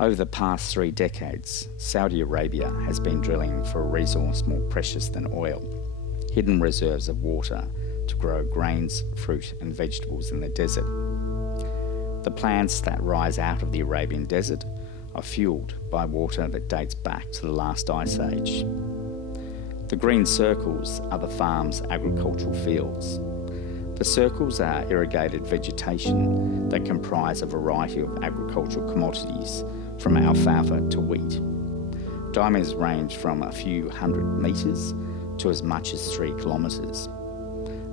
Over the past 3 decades, Saudi Arabia has been drilling for a resource more precious than oil, hidden reserves of water to grow grains, fruit and vegetables in the desert. The plants that rise out of the Arabian desert are fueled by water that dates back to the last ice age. The green circles are the farm's agricultural fields. The circles are irrigated vegetation that comprise a variety of agricultural commodities from alfalfa to wheat. Diameters range from a few hundred metres to as much as 3 kilometres.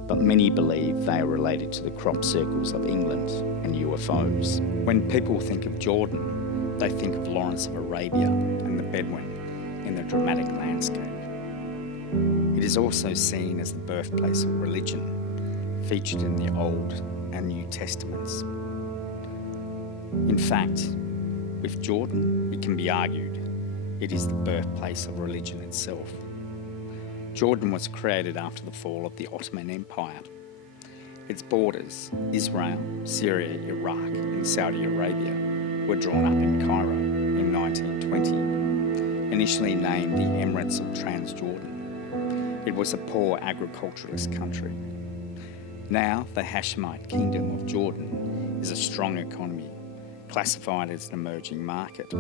But many believe they are related to the crop circles of England and UFOs. When people think of Jordan, they think of Lawrence of Arabia and the Bedouin in the dramatic landscape. It is also seen as the birthplace of religion, featured in the Old and New Testaments. In fact, with Jordan, it can be argued it is the birthplace of religion itself. Jordan was created after the fall of the Ottoman Empire. Its borders, Israel, Syria, Iraq and Saudi Arabia, were drawn up in Cairo in 1920, initially named the Emirates of Transjordan. It was a poor agriculturalist country. Now, the Hashemite Kingdom of Jordan is a strong economy, classified as an emerging market.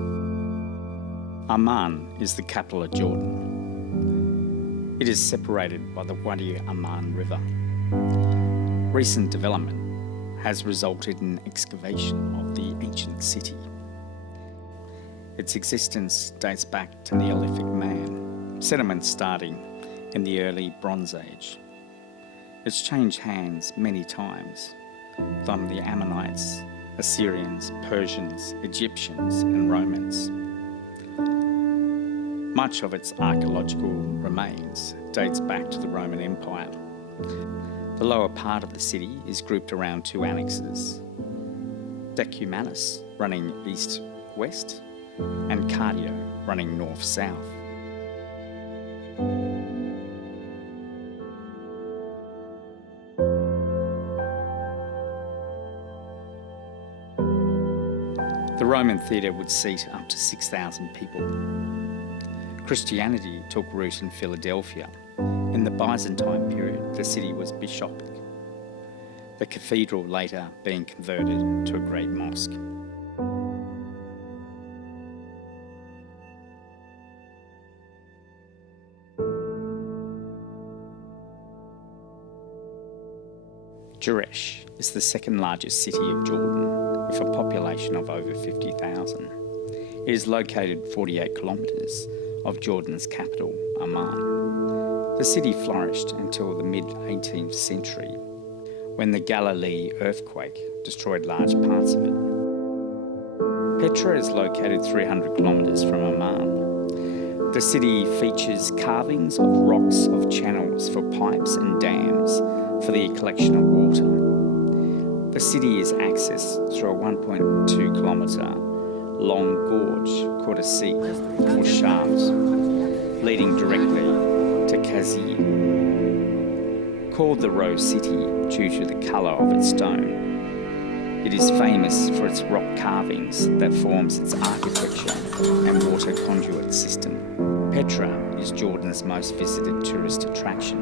Amman is the capital of Jordan. It is separated by the Wadi Amman River. Recent development has resulted in excavation of the ancient city. Its existence dates back to Neolithic man, settlements starting in the early Bronze Age. It's changed hands many times, from the Ammonites, Assyrians, Persians, Egyptians and Romans. Much of its archaeological remains dates back to the Roman Empire. The lower part of the city is grouped around 2 annexes, Decumanus running east-west and Cardio running north-south. The Roman theatre would seat up to 6,000 people. Christianity took root in Philadelphia. In the Byzantine period, the city was bishopric, the cathedral later being converted to a great mosque. Jerash is the second largest city of Jordan, with a population of over 50,000. It is located 48 kilometres of Jordan's capital, Amman. The city flourished until the mid-18th century, when the Galilee earthquake destroyed large parts of it. Petra is located 300 kilometres from Amman. The city features carvings of rocks of channels for pipes and dams for the collection of water. The city is accessed through a 1.2 kilometre long gorge called a seek or shaft, leading directly to Kazir. Called the Rose City due to the colour of its stone, it is famous for its rock carvings that forms its architecture and water conduit system. Petra is Jordan's most visited tourist attraction.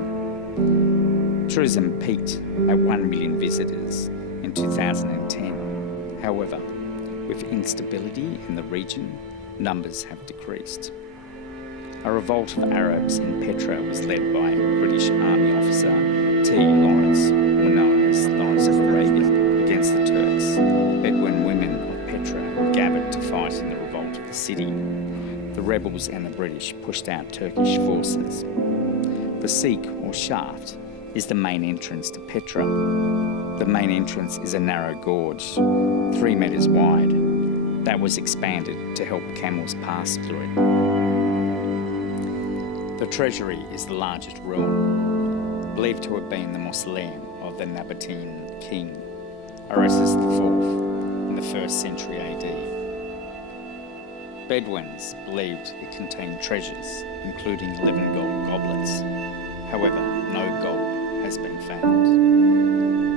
Tourism peaked at 1 million visitors in 2010. However, with instability in the region, numbers have decreased. A revolt of Arabs in Petra was led by British Army officer T. Lawrence, or known as Lawrence of Arabia, against the Turks. Bedouin women of Petra gathered to fight in the revolt of the city. The rebels and the British pushed out Turkish forces. The Seek, or shaft, is the main entrance to Petra. The main entrance is a narrow gorge, 3 metres wide, that was expanded to help camels pass through it. The treasury is the largest ruin, believed to have been the mausoleum of the Nabatean king, Aretas IV, in the 1st century AD. Bedouins believed it contained treasures, including 11 gold goblets. However, no gold has been found.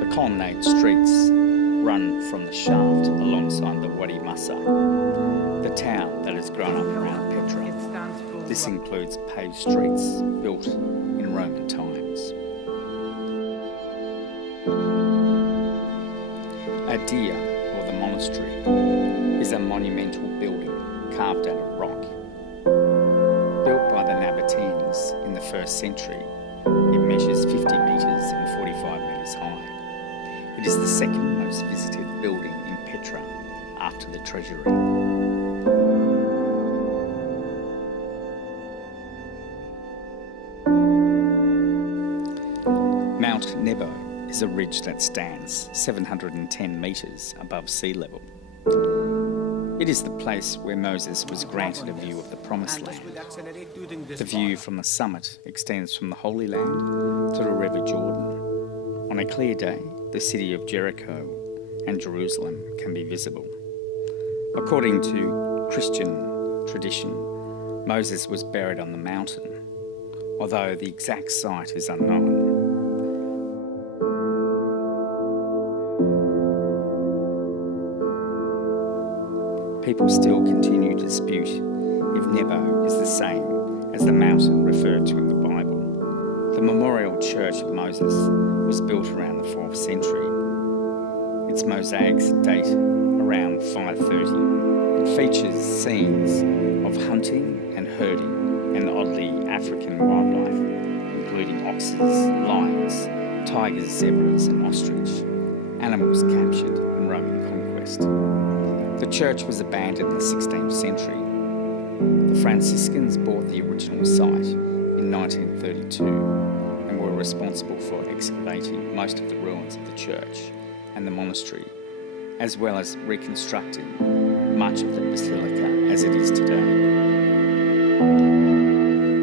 The colonnade streets run from the shaft alongside the Wadi Masa. The town that has grown up around Petra. This includes paved streets built in Roman times. Adia, or the monastery, is a monumental building carved out of rock. Built by the Nabateans in the 1st century, it measures 50 metres and 45 metres high. It is the second most visited building in Petra after the Treasury. Mount Nebo is a ridge that stands 710 metres above sea level. It is the place where Moses was granted a view of the Promised Land. The view from the summit extends from the Holy Land to the River Jordan. On a clear day, the city of Jericho and Jerusalem can be visible. According to Christian tradition, Moses was buried on the mountain, although the exact site is unknown. People still continue to dispute if Nebo is the same as the mountain referred to in the Bible. The memorial church of Moses was built around the 4th century. Its mosaics date around 530. It features scenes of hunting and herding and oddly African wildlife, including oxes, lions, tigers, zebras and ostrich, animals captured in Roman conquest. The church was abandoned in the 16th century. The Franciscans bought the original site in 1932 and were responsible for excavating most of the ruins of the church and the monastery, as well as reconstructing much of the basilica as it is today.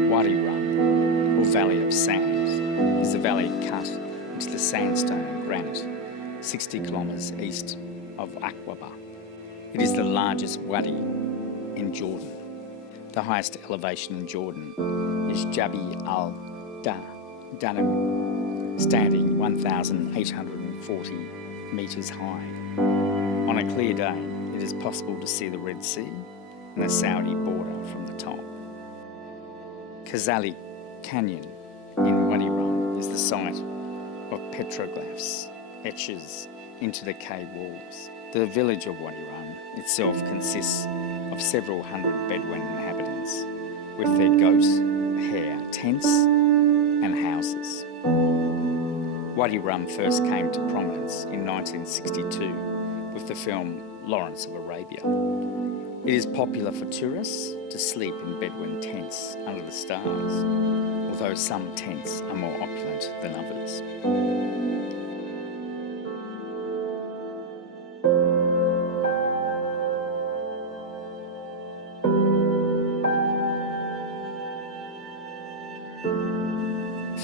Wadi Rum, or Valley of Sand, is a valley cut into the sandstone and granite 60 kilometres east of Aqaba. It is the largest wadi in Jordan. The highest elevation in Jordan is Jabi al-Danim, standing 1,840 metres high. On a clear day, it is possible to see the Red Sea and the Saudi border from the top. Kazali Canyon in Wadi Rum is the site of petroglyphs etched into the cave walls. The village of Wadi Rum itself consists of several hundred Bedouin inhabitants with their goat, hair, tents and houses. Wadi Rum first came to prominence in 1962 with the film Lawrence of Arabia. It is popular for tourists to sleep in Bedouin tents under the stars, although some tents are more opulent than others.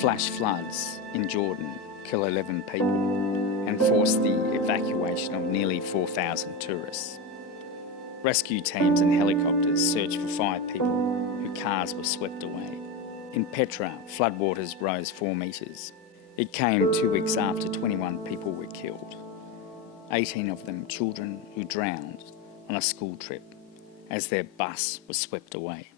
Flash floods in Jordan kill 11 people and force the evacuation of nearly 4,000 tourists. Rescue teams and helicopters search for 5 people whose cars were swept away. In Petra, floodwaters rose 4 metres. It came 2 weeks after 21 people were killed, 18 of them children who drowned on a school trip as their bus was swept away.